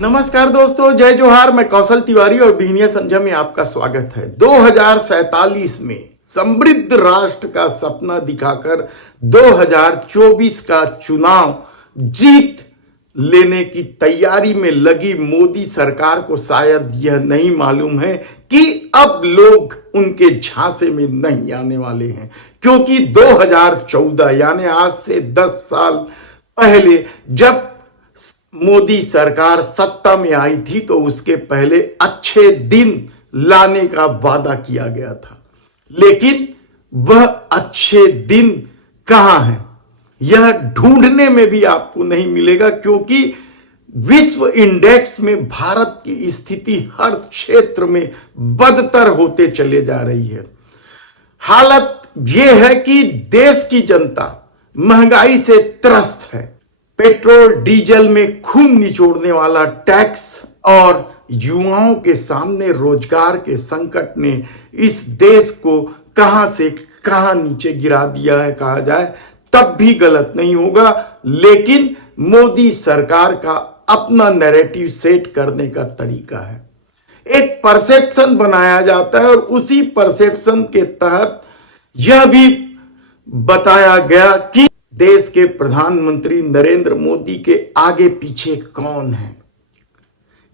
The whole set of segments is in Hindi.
नमस्कार दोस्तों, जय जोहार। मैं कौशल तिवारी और बिहनिया संध्या में आपका स्वागत है। 2047 में समृद्ध राष्ट्र का सपना दिखाकर 2024 का चुनाव जीत लेने की तैयारी में लगी मोदी सरकार को शायद यह नहीं मालूम है कि अब लोग उनके झांसे में नहीं आने वाले हैं, क्योंकि 2014 यानी आज से 10 साल पहले जब मोदी सरकार सत्ता में आई थी तो उसके पहले अच्छे दिन लाने का वादा किया गया था, लेकिन वह अच्छे दिन कहां है यह ढूंढने में भी आपको नहीं मिलेगा, क्योंकि विश्व इंडेक्स में भारत की स्थिति हर क्षेत्र में बदतर होते चले जा रही है। हालत यह है कि देश की जनता महंगाई से त्रस्त है। पेट्रोल डीजल में खून निचोड़ने वाला टैक्स और युवाओं के सामने रोजगार के संकट ने इस देश को कहां से कहां नीचे गिरा दिया है कहा जाए तब भी गलत नहीं होगा। लेकिन मोदी सरकार का अपना नैरेटिव सेट करने का तरीका है, एक परसेप्शन बनाया जाता है और उसी परसेप्शन के तहत यह भी बताया गया कि देश के प्रधानमंत्री नरेंद्र मोदी के आगे पीछे कौन है।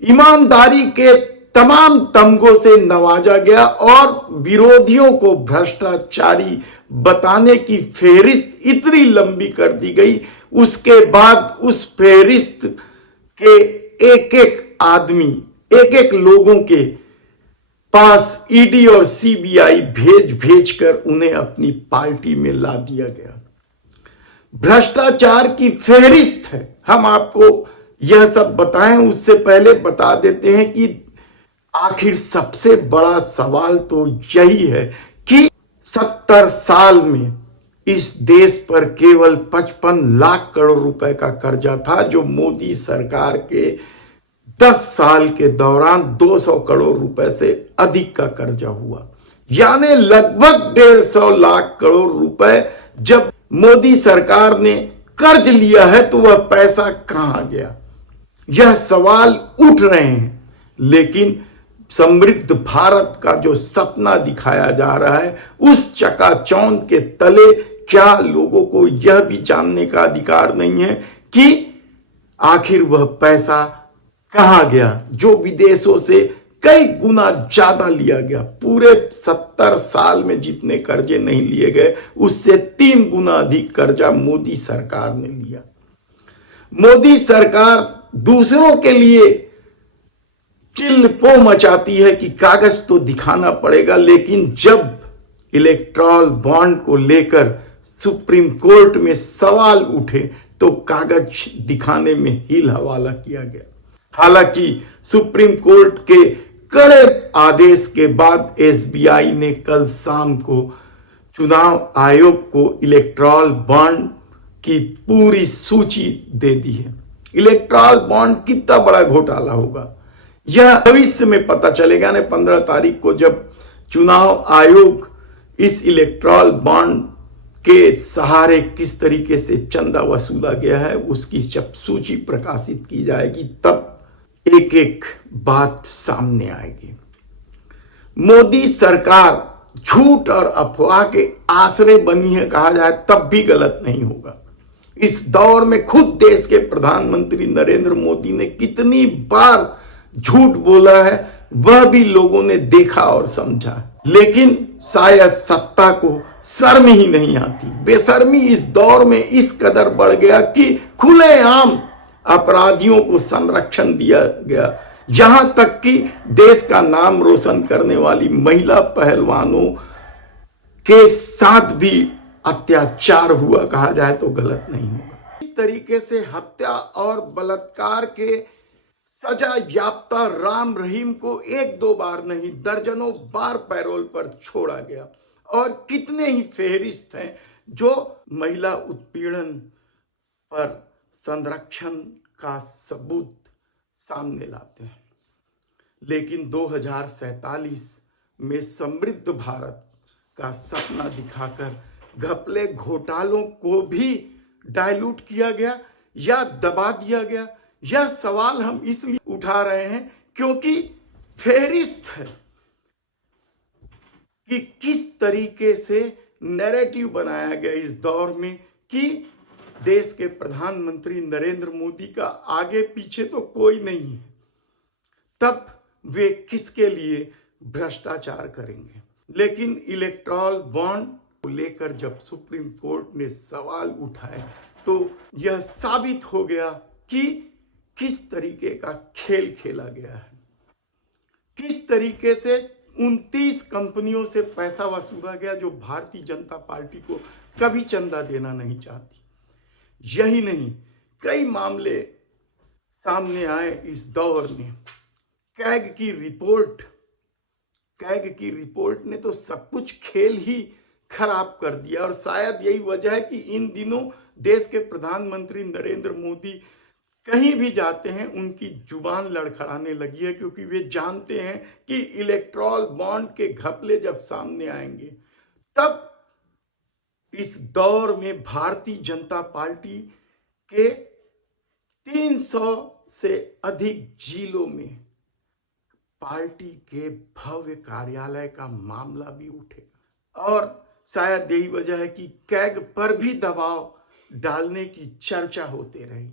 ईमानदारी के तमाम तमगों से नवाजा गया और विरोधियों को भ्रष्टाचारी बताने की फेहरिस्त इतनी लंबी कर दी गई। उसके बाद उस फेहरिस्त के एक एक आदमी, एक एक लोगों के पास ईडी और सीबीआई भेज भेज कर उन्हें अपनी पार्टी में ला दिया गया। भ्रष्टाचार की फेहरिस्त है। हम आपको यह सब बताएं उससे पहले बता देते हैं कि आखिर सबसे बड़ा सवाल तो यही है कि 70 साल में इस देश पर केवल 55 लाख करोड़ रुपए का कर्जा था, जो मोदी सरकार के 10 साल के दौरान 200 करोड़ रुपए से अधिक का कर्जा हुआ, यानी लगभग 150 लाख करोड़ रुपए जब मोदी सरकार ने कर्ज लिया है तो वह पैसा कहां गया, यह सवाल उठ रहे हैं। लेकिन समृद्ध भारत का जो सपना दिखाया जा रहा है उस चकाचौंध के तले क्या लोगों को यह भी जानने का अधिकार नहीं है कि आखिर वह पैसा कहां गया जो विदेशों से कई गुना ज्यादा लिया गया। पूरे 70 साल में जितने कर्जे नहीं लिए गए उससे 3 गुना अधिक कर्जा मोदी सरकार ने लिया। मोदी सरकार दूसरों के लिए चिल्लपो मचाती है कि कागज तो दिखाना पड़ेगा, लेकिन जब इलेक्टोरल बॉन्ड को लेकर सुप्रीम कोर्ट में सवाल उठे तो कागज दिखाने में हिल हवाला किया गया। हालांकि सुप्रीम कोर्ट के कड़े आदेश के बाद एसबीआई ने कल शाम को चुनाव आयोग को इलेक्टोरल बॉन्ड की पूरी सूची दे दी है। इलेक्टोरल बॉन्ड कितना बड़ा घोटाला होगा यह भविष्य में पता चलेगा। 15 तारीख को जब चुनाव आयोग इस इलेक्टोरल बॉन्ड के सहारे किस तरीके से चंदा वसूला गया है उसकी जब सूची प्रकाशित की जाएगी तब एक एक बात सामने आएगी। मोदी सरकार झूठ और अफवाह के आश्रय बनी है कहा जाए तब भी गलत नहीं होगा। इस दौर में खुद देश के प्रधानमंत्री नरेंद्र मोदी ने कितनी बार झूठ बोला है वह भी लोगों ने देखा और समझा, लेकिन शायद सत्ता को शर्म ही नहीं आती। बेशर्मी इस दौर में इस कदर बढ़ गया कि खुलेआम अपराधियों को संरक्षण दिया गया, जहां तक कि देश का नाम रोशन करने वाली महिला पहलवानों के साथ भी अत्याचार हुआ कहा जाए तो गलत नहीं होगा। इस तरीके से हत्या और बलात्कार के सजा याफ्ता राम रहीम को 1-2 बार नहीं दर्जनों बार पैरोल पर छोड़ा गया, और कितने ही फेहरिस्त हैं जो महिला उत्पीड़न पर संरक्षण का सबूत सामने लाते हैं। लेकिन 2047 में समृद्ध भारत का सपना दिखाकर घपले घोटालों को भी डाइल्यूट किया गया या दबा दिया गया। यह सवाल हम इसलिए उठा रहे हैं, क्योंकि फेरिस्त है कि किस तरीके से नैरेटिव बनाया गया इस दौर में कि देश के प्रधानमंत्री नरेंद्र मोदी का आगे पीछे तो कोई नहीं है, तब वे किसके लिए भ्रष्टाचार करेंगे। लेकिन इलेक्टोरल बॉन्ड को लेकर जब सुप्रीम कोर्ट ने सवाल उठाए तो यह साबित हो गया कि किस तरीके का खेल खेला गया है, किस तरीके से 29 कंपनियों से पैसा वसूला गया जो भारतीय जनता पार्टी को कभी चंदा देना नहीं चाहती। यही नहीं, कई मामले सामने आए इस दौर में। कैग की रिपोर्ट ने तो सब कुछ खेल ही खराब कर दिया, और शायद यही वजह है कि इन दिनों देश के प्रधानमंत्री नरेंद्र मोदी कहीं भी जाते हैं उनकी जुबान लड़खड़ाने लगी है, क्योंकि वे जानते हैं कि इलेक्टोरल बॉन्ड के घपले जब सामने आएंगे तब इस दौर में भारतीय जनता पार्टी के 300 से अधिक जिलों में पार्टी के भव्य कार्यालय का मामला भी उठेगा। और शायद यही वजह है कि कैग पर भी दबाव डालने की चर्चा होते रही।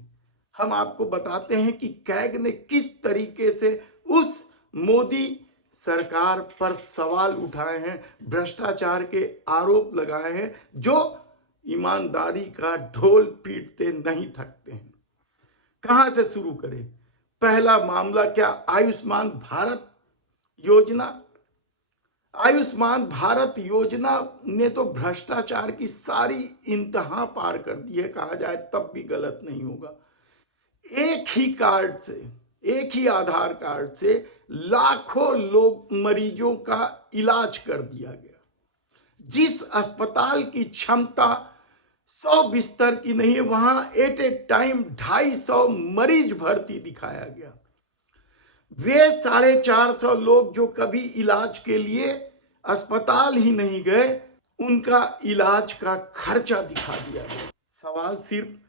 हम आपको बताते हैं कि कैग ने किस तरीके से उस मोदी सरकार पर सवाल उठाए हैं, भ्रष्टाचार के आरोप लगाए हैं, जो ईमानदारी का ढोल पीटते नहीं थकते हैं। कहां से शुरू करें? पहला मामला, क्या आयुष्मान भारत योजना। आयुष्मान भारत योजना ने तो भ्रष्टाचार की सारी इंतहा पार कर दी है, कहा जाए तब भी गलत नहीं होगा। एक ही कार्ड से, एक ही आधार कार्ड से लाखों लोग मरीजों का इलाज कर दिया गया। जिस अस्पताल की क्षमता 100 बिस्तर की नहीं है, वहां एट ए टाइम 250 मरीज भर्ती दिखाया गया। वे 450 लोग जो कभी इलाज के लिए अस्पताल ही नहीं गए, उनका इलाज का खर्चा दिखा दिया गया। सवाल सिर्फ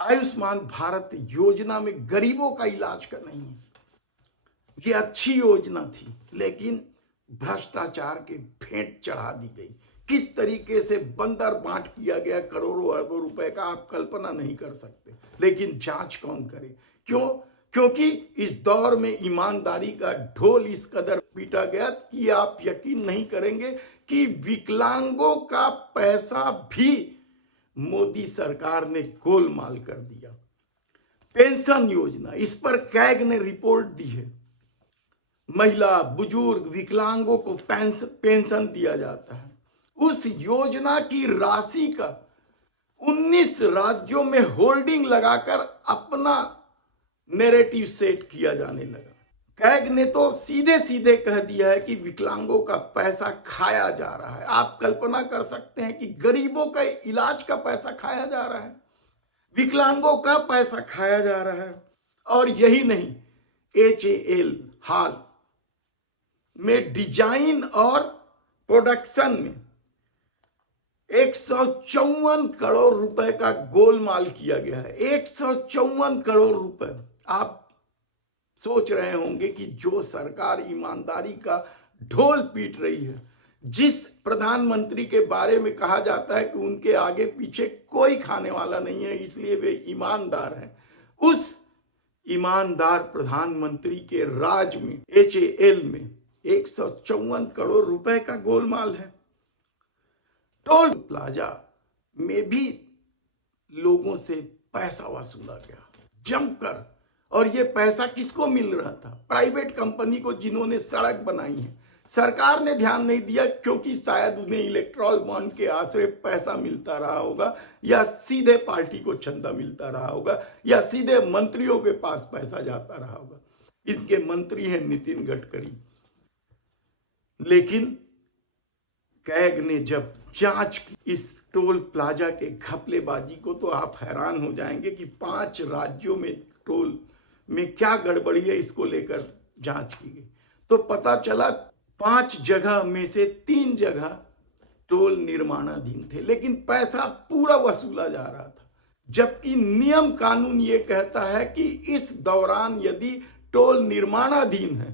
आयुष्मान भारत योजना में गरीबों का इलाज का नहीं है। ये अच्छी योजना थी, लेकिन भ्रष्टाचार के भेंट चढ़ा दी गई। किस तरीके से बंदर बांट किया गया, करोड़ों अरबों रुपए का, आप कल्पना नहीं कर सकते। लेकिन जांच कौन करे? क्यों? क्योंकि इस दौर में ईमानदारी का ढोल इस कदर पीटा गया कि आप यकीन नहीं करेंगे कि विकलांगों का पैसा भी मोदी सरकार ने गोलमाल कर दिया। पेंशन योजना, इस पर कैग ने रिपोर्ट दी है। महिला, बुजुर्ग, विकलांगों को पेंशन दिया जाता है। उस योजना की राशि का 19 राज्यों में होल्डिंग लगाकर अपना नैरेटिव सेट किया जाने लगा। कैग ने तो सीधे सीधे कह दिया है कि विकलांगों का पैसा खाया जा रहा है। आप कल्पना कर सकते हैं कि गरीबों का इलाज का पैसा खाया जा रहा है, विकलांगों का पैसा खाया जा रहा है। और यही नहीं, HAL हाल में डिजाइन और प्रोडक्शन में 154 करोड़ रुपए का गोलमाल किया गया है। 154 करोड़ रुपए। आप सोच रहे होंगे कि जो सरकार ईमानदारी का ढोल पीट रही है, जिस प्रधानमंत्री के बारे में कहा जाता है कि उनके आगे पीछे कोई खाने वाला नहीं है, इसलिए वे ईमानदार हैं, उस ईमानदार प्रधानमंत्री के राज में, HAL में 154 करोड़ रुपए का गोलमाल है। टोल प्लाजा में भी लोगों से पैसा वसूला गया जमकर। और ये पैसा किसको मिल रहा था? प्राइवेट कंपनी को, जिन्होंने सड़क बनाई है। सरकार ने ध्यान नहीं दिया, क्योंकि शायद उन्हें इलेक्टोरल बॉन्ड के आश्रय पैसा मिलता रहा होगा, या सीधे पार्टी को चंदा मिलता रहा होगा, या सीधे मंत्रियों के पास पैसा जाता रहा होगा। इनके मंत्री हैं नितिन गडकरी। लेकिन कैग ने जब जांच की इस टोल प्लाजा के घपलेबाजी को, तो आप हैरान हो जाएंगे कि 5 राज्यों में टोल में क्या गड़बड़ी है, इसको लेकर जांच की गई। तो पता चला 5 जगह में से 3 जगह टोल निर्माणाधीन थे, लेकिन पैसा पूरा वसूला जा रहा था। जबकि नियम कानून ये कहता है कि इस दौरान यदि टोल निर्माणाधीन है,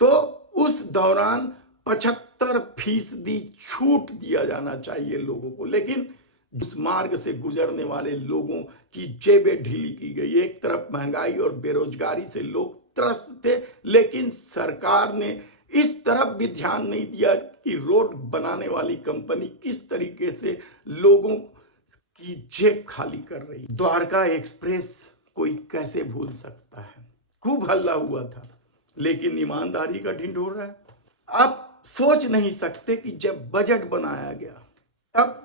तो उस दौरान 75% छूट दिया जाना चाहिए लोगों को। लेकिन उस मार्ग से गुजरने वाले लोगों की जेबें ढीली की गई। एक तरफ महंगाई और बेरोजगारी से लोग त्रस्त थे, लेकिन सरकार ने इस तरफ भी ध्यान नहीं दिया कि रोड बनाने वाली कंपनी किस तरीके से लोगों की जेब खाली कर रही। द्वारका एक्सप्रेस कोई कैसे भूल सकता है, खूब हल्ला हुआ था, लेकिन ईमानदारी का ढिंढोरा है। आप सोच नहीं सकते कि जब बजट बनाया गया तब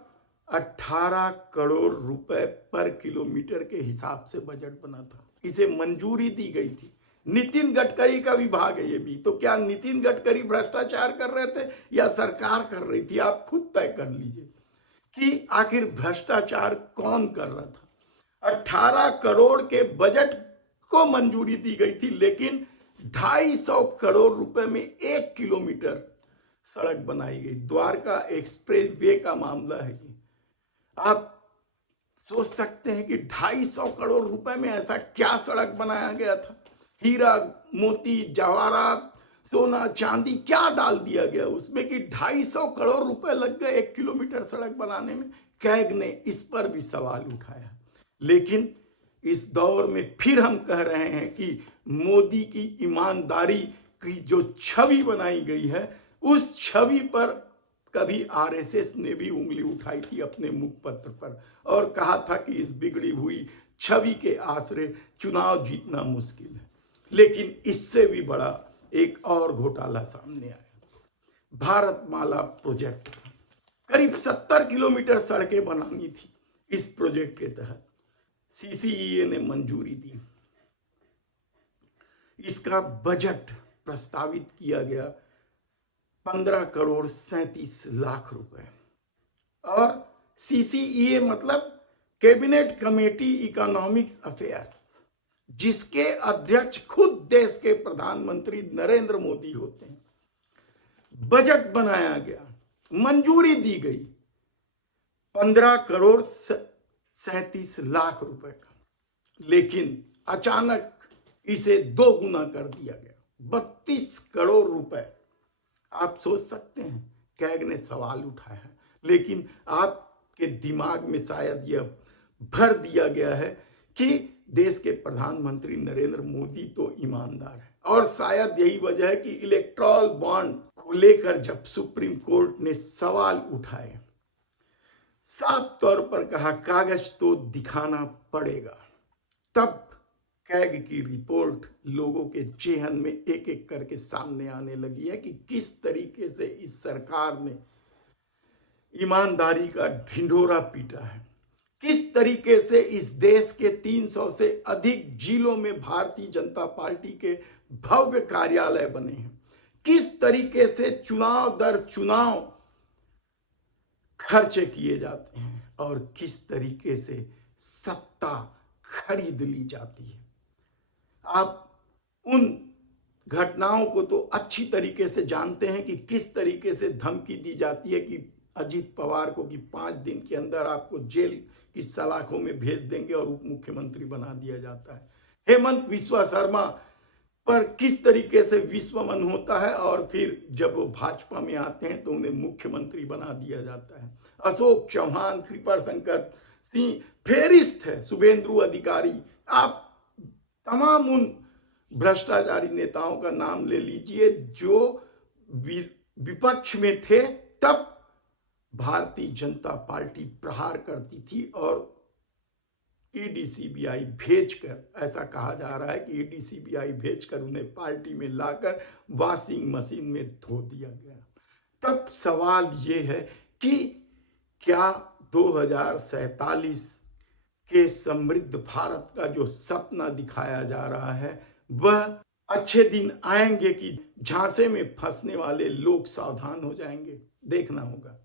18 करोड़ रुपए पर किलोमीटर के हिसाब से बजट बना था। इसे मंजूरी दी गई थी। नितिन गडकरी का विभाग है ये भी। तो क्या नितिन गडकरी भ्रष्टाचार कर रहे थे या सरकार कर रही थी? आप खुद तय कर लीजिए कि आखिर भ्रष्टाचार कौन कर रहा था। 18 करोड़ के बजट को मंजूरी दी गई थी, लेकिन 250 करोड़ रुपए में 1 किलोमीटर सड़क बनाई गई। द्वारका एक्सप्रेस वे का मामला है ये। आप सोच सकते हैं कि 250 करोड़ रुपए में ऐसा क्या सड़क बनाया गया था? हीरा मोती जवाहरात सोना चांदी क्या डाल दिया गया उसमें कि 250 करोड़ रुपए लग गए 1 किलोमीटर सड़क बनाने में? कैग ने इस पर भी सवाल उठाया। लेकिन इस दौर में फिर हम कह रहे हैं कि मोदी की ईमानदारी की जो छवि बनाई गई है, उस छवि पर कभी आरएसएस ने भी उंगली उठाई थी अपने मुखपत्र पर और कहा था कि इस बिगड़ी हुई छवि के आसरे चुनाव जीतना मुश्किल है। लेकिन इससे भी बड़ा एक और घोटाला सामने आया। भारतमाला प्रोजेक्ट, करीब 70 किलोमीटर सड़कें बनानी थी। इस प्रोजेक्ट के तहत सीसीईए ने मंजूरी दी। इसका बजट प्रस्तावित किया गया 15 करोड़ 37 लाख रुपए। और सीसीईए मतलब कैबिनेट कमेटी इकोनॉमिक्स अफेयर्स, जिसके अध्यक्ष खुद देश के प्रधानमंत्री नरेंद्र मोदी होते हैं। बजट बनाया गया, मंजूरी दी गई 15 करोड़ 37 लाख रुपए का, लेकिन अचानक इसे 2 गुना कर दिया गया, 32 करोड़ रुपए। आप सोच सकते हैं, कैग ने सवाल उठाया है, लेकिन आपके दिमाग में शायद यह भर दिया गया है कि देश के प्रधानमंत्री नरेंद्र मोदी तो ईमानदार है। और शायद यही वजह है कि इलेक्टोरल बॉन्ड को लेकर जब सुप्रीम कोर्ट ने सवाल उठाए, साफ तौर पर कहा कागज तो दिखाना पड़ेगा, तब कैग की रिपोर्ट लोगों के जेहन में एक एक करके सामने आने लगी है कि किस तरीके से इस सरकार ने ईमानदारी का ढिंढोरा पीटा है, किस तरीके से इस देश के 300 से अधिक जिलों में भारतीय जनता पार्टी के भव्य कार्यालय बने हैं, किस तरीके से चुनाव दर चुनाव खर्चे किए जाते हैं और किस तरीके से सत्ता खरीद ली जाती है। आप उन घटनाओं को तो अच्छी तरीके से जानते हैं कि किस तरीके से धमकी दी जाती है कि अजीत पवार को कि 5 दिन के अंदर आपको जेल की सलाखों में भेज देंगे और उप मुख्यमंत्री बना दिया जाता है। हेमंत बिस्वा शर्मा पर किस तरीके से विश्वमन होता है और फिर जब वो भाजपा में आते हैं तो उन्हें मुख्यमंत्री बना दिया जाता है। अशोक चौहान, कृपाशंकर सिंह फेरिस्त है, शुभेंदु अधिकारी, आप तमाम उन भ्रष्टाचारी नेताओं का नाम ले लीजिए जो विपक्ष में थे तब भारतीय जनता पार्टी प्रहार करती थी और ईडी सीबीआई भेजकर, ऐसा कहा जा रहा है कि ईडी सीबीआई भेजकर उन्हें पार्टी में लाकर वॉशिंग मशीन में धो दिया गया। तब सवाल ये है कि क्या 2047 के समृद्ध भारत का जो सपना दिखाया जा रहा है वह अच्छे दिन आएंगे कि झांसे में फंसने वाले लोग सावधान हो जाएंगे? देखना होगा।